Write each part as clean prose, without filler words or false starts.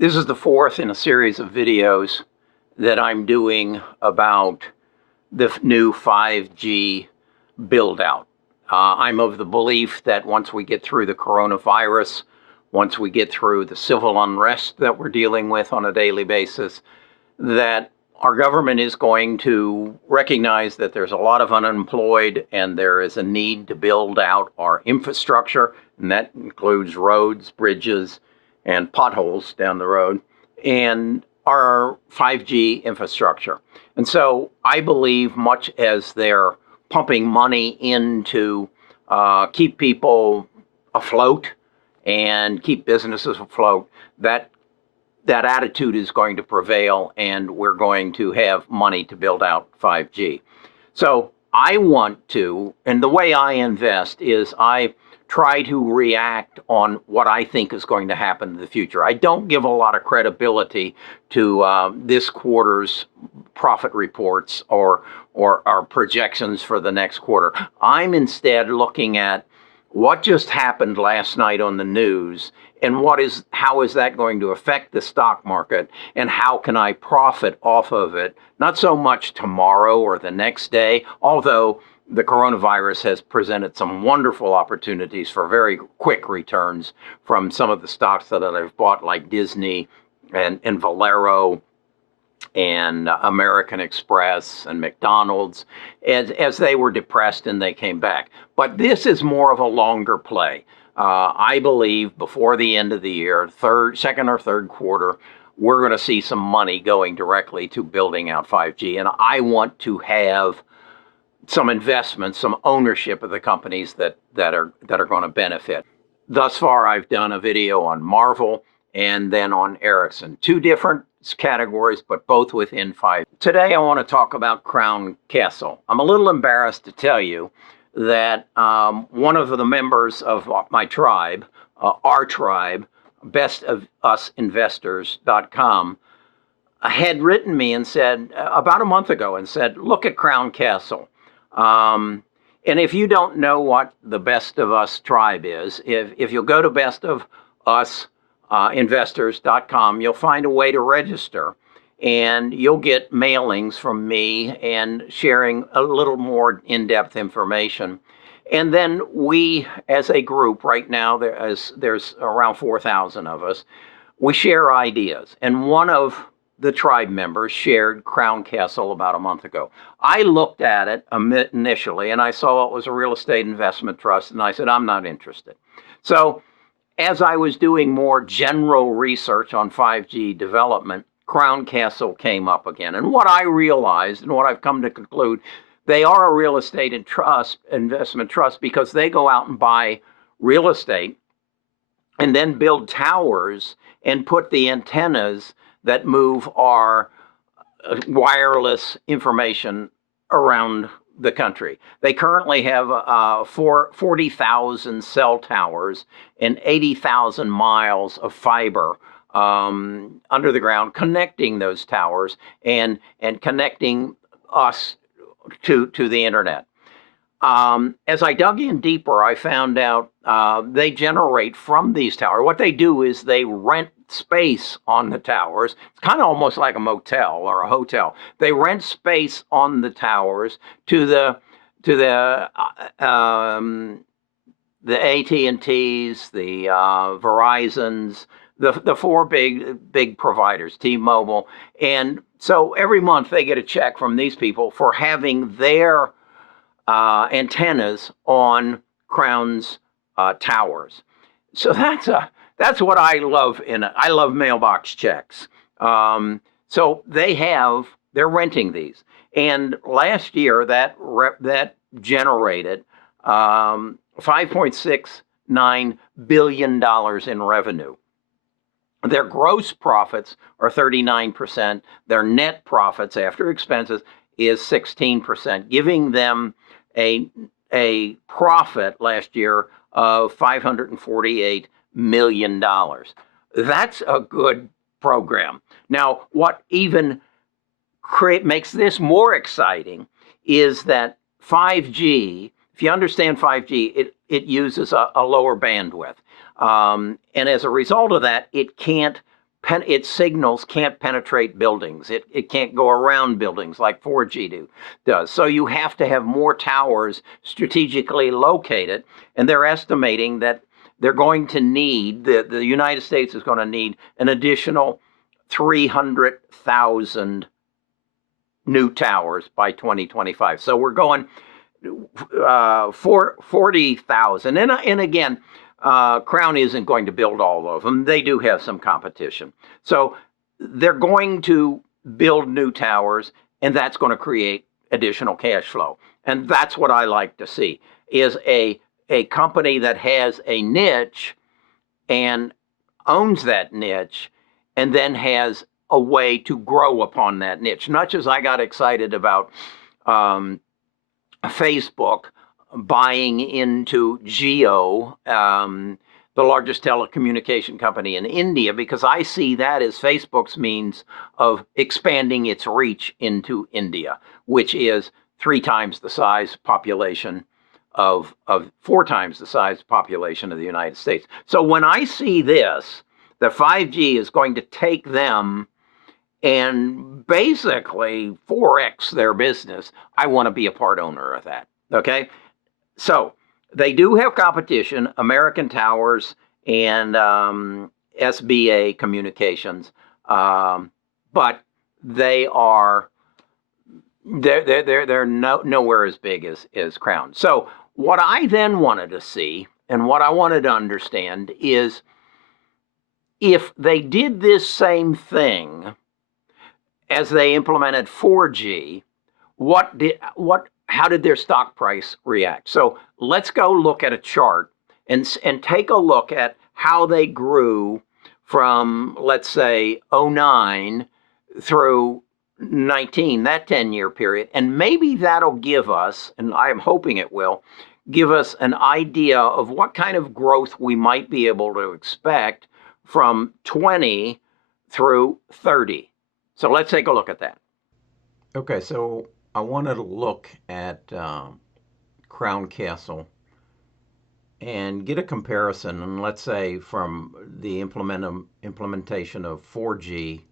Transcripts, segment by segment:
This is the fourth in a series of videos that I'm doing about the new 5G build-out. I'm of the belief that once we get through the coronavirus, once we get through the civil unrest that we're dealing with on a daily basis, that our government is going to recognize that there's a lot of unemployed and there is a need to build out our infrastructure, and that includes roads, bridges, and potholes down the road, and our 5G infrastructure. And so I believe, much as they're pumping money in to keep people afloat and keep businesses afloat, that attitude is going to prevail, and we're going to have money to build out 5G. So I want to, and the way I invest is I try to react on what I think is going to happen in the future. I don't give a lot of credibility to this quarter's profit reports or our projections for the next quarter. I'm instead looking at what just happened last night on the news, and how is that going to affect the stock market, and how can I profit off of it? Not so much tomorrow or the next day, although the coronavirus has presented some wonderful opportunities for very quick returns from some of the stocks that I've bought, like Disney and Valero and American Express and McDonald's, as they were depressed and they came back. But this is more of a longer play. I believe before the end of the year, second or third quarter, we're going to see some money going directly to building out 5G. And I want to have some investment, some ownership of the companies that are going to benefit. Thus far, I've done a video on Marvel and then on Ericsson. Two different categories, but both within 5G. Today, I want to talk about Crown Castle. I'm a little embarrassed to tell you that one of the members of my tribe, our tribe, bestofusinvestors.com, had written me and said, about a month ago, and said, look at Crown Castle. And if you don't know what the Best of Us tribe is, if you'll go to bestofusinvestors.com, you'll find a way to register, and you'll get mailings from me and sharing a little more in-depth information. And then we, as a group, right now there's around 4,000 of us, we share ideas. And one of the tribe members shared Crown Castle about a month ago. I looked at it initially, and I saw it was a real estate investment trust, and I said, I'm not interested. So as I was doing more general research on 5G development, Crown Castle came up again. And what I realized, and what I've come to conclude, they are a real estate investment trust, because they go out and buy real estate and then build towers and put the antennas that move our wireless information around the country. They currently have 40,000 cell towers and 80,000 miles of fiber under the ground, connecting those towers and connecting us to the internet. As I dug in deeper, I found out they generate from these towers. What they do is they rent space on the towers. It's kind of almost like a motel or a hotel. They rent space on the towers to the AT&Ts, the Verizons, the four big providers, T-Mobile. And so every month they get a check from these people for having their antennas on Crown's towers. So that's what I love. I love mailbox checks. So they're renting these, and last year that generated $5.69 billion in revenue. Their gross profits are 39%. Their net profits after expenses is 16%, giving them a profit last year of $548 million. That's a good program. Now, what even makes this more exciting is that 5G, if you understand 5G, it uses a lower bandwidth. And as a result of that, it can't its signals can't penetrate buildings. It can't go around buildings like 4G does. So you have to have more towers strategically located. And they're estimating that they're going to need, the United States is going to need an additional 300,000 new towers by 2025. So we're going 40,000. And again, Crown isn't going to build all of them. They do have some competition. So they're going to build new towers, and that's going to create additional cash flow. And that's what I like to see, is a company that has a niche and owns that niche and then has a way to grow upon that niche. Much as I got excited about Facebook buying into Jio, the largest telecommunication company in India, because I see that as Facebook's means of expanding its reach into India, which is 3 times the size population of 4 times the size population of the United States. So when I see this, the 5G is going to take them and basically 4x their business. I want to be a part owner of that. Okay. So they do have competition, American Towers and SBA Communications, but they're nowhere as big as Crown. So what I then wanted to see and what I wanted to understand is if they did this same thing as they implemented 4G, how did their stock price react? So let's go look at a chart and take a look at how they grew from, let's say, 09 through 19, that 10-year period. And maybe that'll give us, and I'm hoping it will, give us an idea of what kind of growth we might be able to expect from 20 through 30. So let's take a look at that. Okay, so I wanted to look at Crown Castle and get a comparison, and let's say from the implementation of 4G,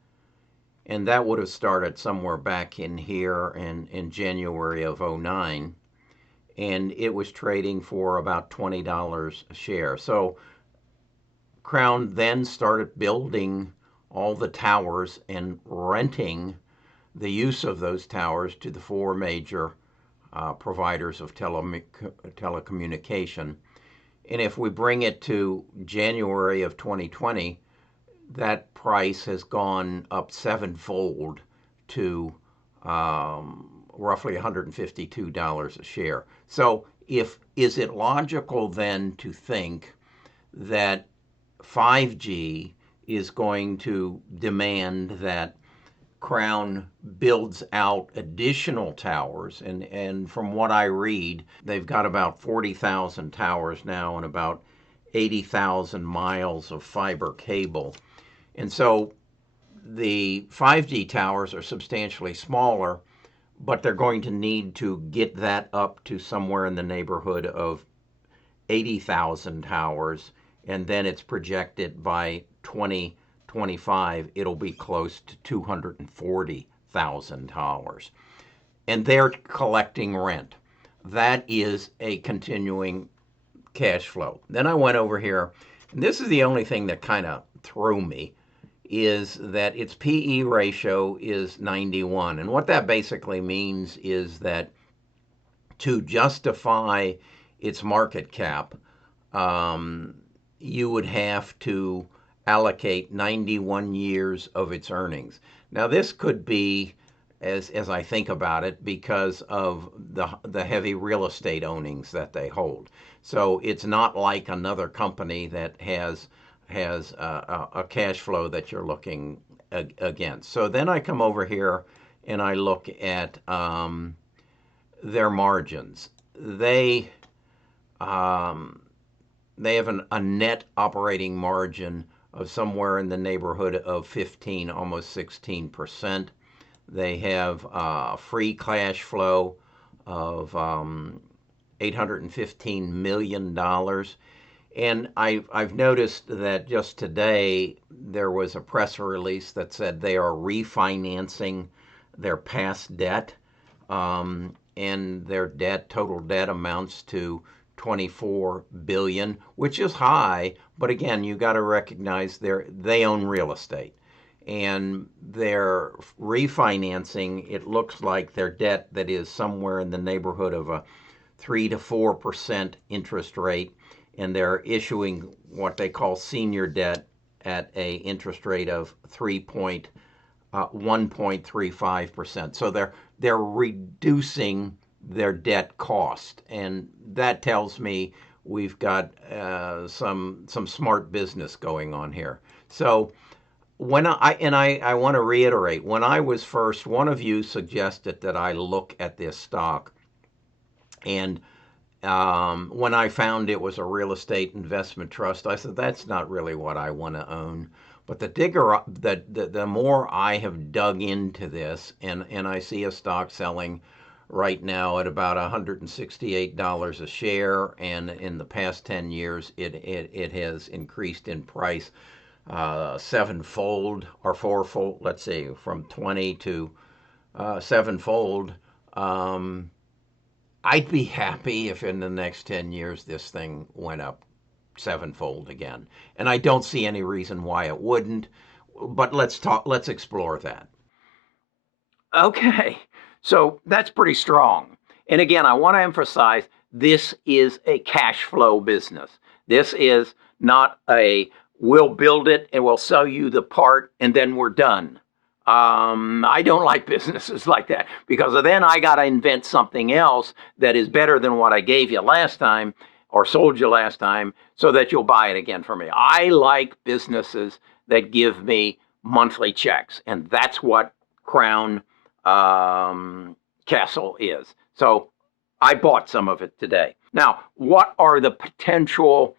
and that would have started somewhere back in here in January of 09, and it was trading for about $20 a share. So Crown then started building all the towers and renting the use of those towers to the 4 major providers of telecommunication. And if we bring it to January of 2020, that price has gone up 7-fold to roughly $152 a share. So is it logical then to think that 5G is going to demand that Crown builds out additional towers? And from what I read, they've got about 40,000 towers now and about 80,000 miles of fiber cable. And so the 5G towers are substantially smaller, but they're going to need to get that up to somewhere in the neighborhood of 80,000 towers. And then it's projected by 2025, it'll be close to 240,000 towers. And they're collecting rent. That is a continuing cash flow. Then I went over here, and this is the only thing that kind of threw me, is that its PE ratio is 91. And what that basically means is that to justify its market cap, you would have to allocate 91 years of its earnings. Now, this could be, as I think about it, because of the heavy real estate ownings that they hold. So it's not like another company that has a cash flow that you're looking against. So then I come over here and I look at their margins. They have a net operating margin of somewhere in the neighborhood of 15, almost 16%. They have free cash flow of $815 million. And I've noticed that just today there was a press release that said they are refinancing their past debt, and their total debt amounts to 24 billion, which is high, but again, you got to recognize they own real estate. And their refinancing, it looks like their debt that is somewhere in the neighborhood of a 3 to 4% interest rate, and they're issuing what they call senior debt at a interest rate of 1.35%. So they're reducing their debt cost, and that tells me we've got some smart business going on here. So when I want to reiterate, when I was first, one of you suggested that I look at this stock, and when I found it was a real estate investment trust, I said, that's not really what I want to own. But the more I have dug into this, and I see a stock selling right now at about $168 a share, and in the past 10 years, it has increased in price sevenfold or fourfold. Let's see, from 20 to sevenfold. I'd be happy if in the next 10 years this thing went up sevenfold again. And I don't see any reason why it wouldn't, but let's explore that. Okay, so that's pretty strong. And again, I want to emphasize this is a cash flow business. This is not we'll build it and we'll sell you the part and then we're done. I don't like businesses like that, because then I got to invent something else that is better than what I gave you last time or sold you last time so that you'll buy it again from me. I like businesses that give me monthly checks, and that's what Crown Castle is. So I bought some of it today. Now, what are the potential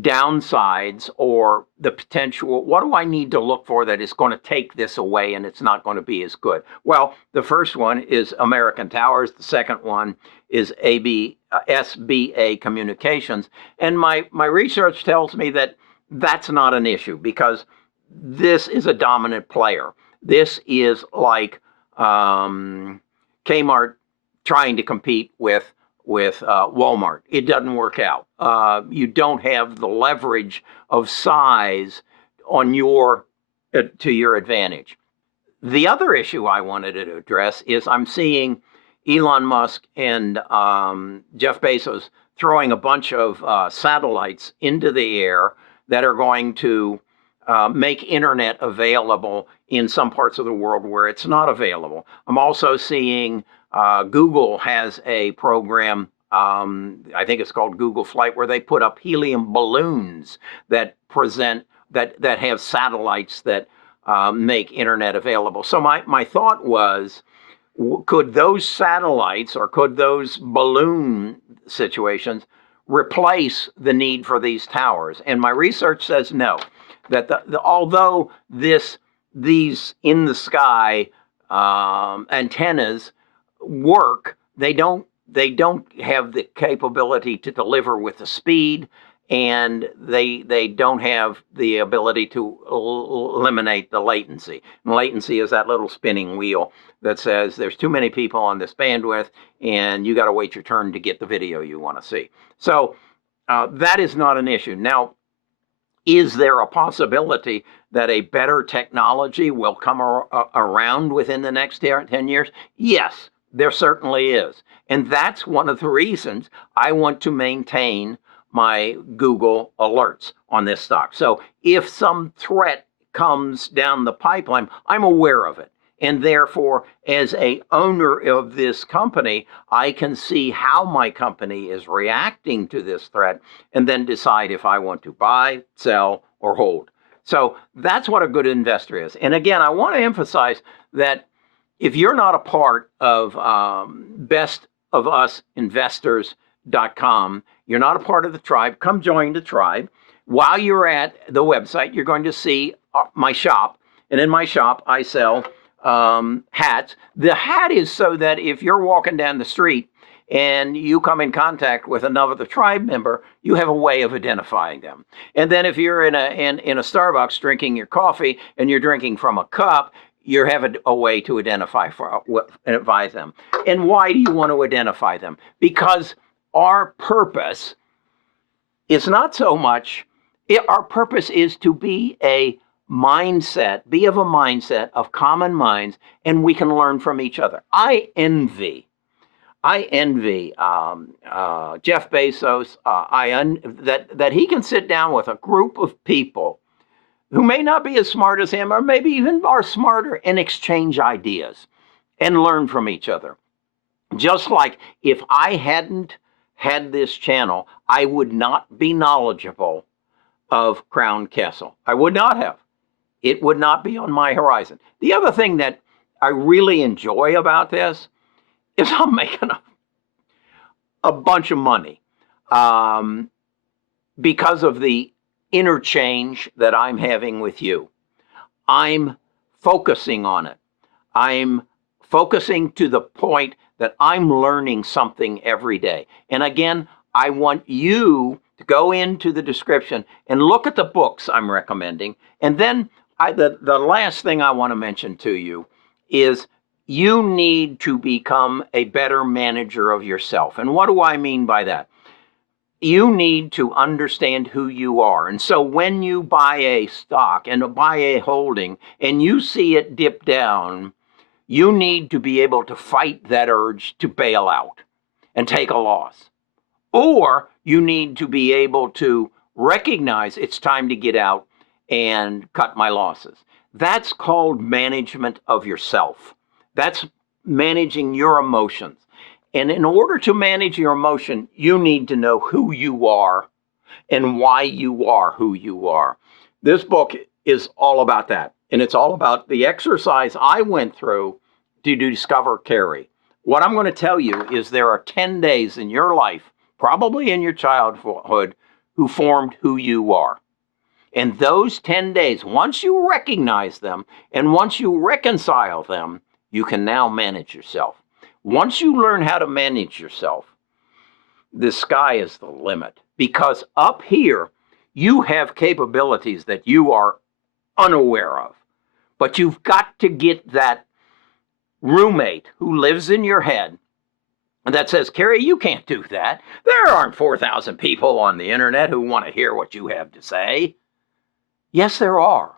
downsides, or the potential, what do I need to look for that is going to take this away and it's not going to be as good? Well, the first one is American Towers. The second one is SBA Communications. And my research tells me that that's not an issue, because this is a dominant player. This is like Kmart trying to compete with Walmart. It doesn't work out. You don't have the leverage of size on to your advantage. The other issue I wanted to address is I'm seeing Elon Musk and Jeff Bezos throwing a bunch of satellites into the air that are going to make internet available in some parts of the world where it's not available. I'm also seeing Google has a program, I think it's called Google Flight, where they put up helium balloons that have satellites that make internet available. So my thought was, could those satellites or could those balloon situations replace the need for these towers? And my research says no, that although these in the sky antennas work, they don't have the capability to deliver with the speed, and they don't have the ability to eliminate the latency. And latency is that little spinning wheel that says there's too many people on this bandwidth and you got to wait your turn to get the video you want to see. So that is not an issue. Now, is there a possibility that a better technology will come around within the next 10 years? Yes, there certainly is. And that's one of the reasons I want to maintain my Google alerts on this stock. So if some threat comes down the pipeline, I'm aware of it. And therefore, as an owner of this company, I can see how my company is reacting to this threat and then decide if I want to buy, sell, or hold. So that's what a good investor is. And again, I want to emphasize that if you're not a part of bestofUsinvestors.com, you're not a part of the tribe, come join the tribe. While you're at the website, you're going to see my shop. And in my shop, I sell hats. The hat is so that if you're walking down the street and you come in contact with another tribe member, you have a way of identifying them. And then if you're in a Starbucks drinking your coffee and you're drinking from a cup, you have a way to identify them. And why do you want to identify them? Because our purpose is not so much, our purpose is to be of a mindset of common minds, and we can learn from each other. I envy Jeff Bezos, that he can sit down with a group of people who may not be as smart as him, or maybe even are smarter, and exchange ideas and learn from each other. Just like if I hadn't had this channel, I would not be knowledgeable of Crown Castle. I would not have. It would not be on my horizon. The other thing that I really enjoy about this is I'm making a bunch of money because of the interchange that I'm having with you. I'm focusing on it. I'm focusing to the point that I'm learning something every day. And again, I want you to go into the description and look at the books I'm recommending. And then the last thing I want to mention to you is you need to become a better manager of yourself. And what do I mean by that? You need to understand who you are. And so when you buy a stock and buy a holding and you see it dip down, you need to be able to fight that urge to bail out and take a loss. Or you need to be able to recognize it's time to get out and cut my losses. That's called management of yourself. That's managing your emotions. And in order to manage your emotion, you need to know who you are and why you are who you are. This book is all about that. And it's all about the exercise I went through to discover Carrie. What I'm going to tell you is there are 10 days in your life, probably in your childhood, who formed who you are. And those 10 days, once you recognize them and once you reconcile them, you can now manage yourself. Once you learn how to manage yourself, the sky is the limit. Because up here, you have capabilities that you are unaware of. But you've got to get that roommate who lives in your head that says, Carrie, you can't do that. There aren't 4,000 people on the internet who want to hear what you have to say. Yes, there are.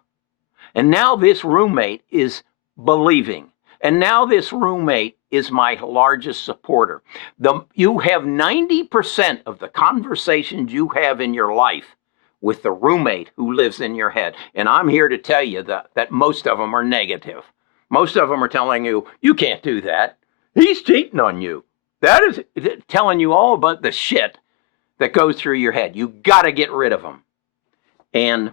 And now this roommate is believing. And now this roommate is my largest supporter. You have 90% of the conversations you have in your life with the roommate who lives in your head. And I'm here to tell you that most of them are negative. Most of them are telling you, you can't do that. He's cheating on you. That is telling you all about the shit that goes through your head. You got to get rid of them. And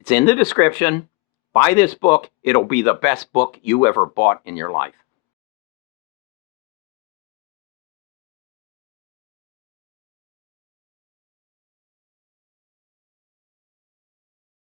it's in the description. Buy this book. It'll be the best book you ever bought in your life.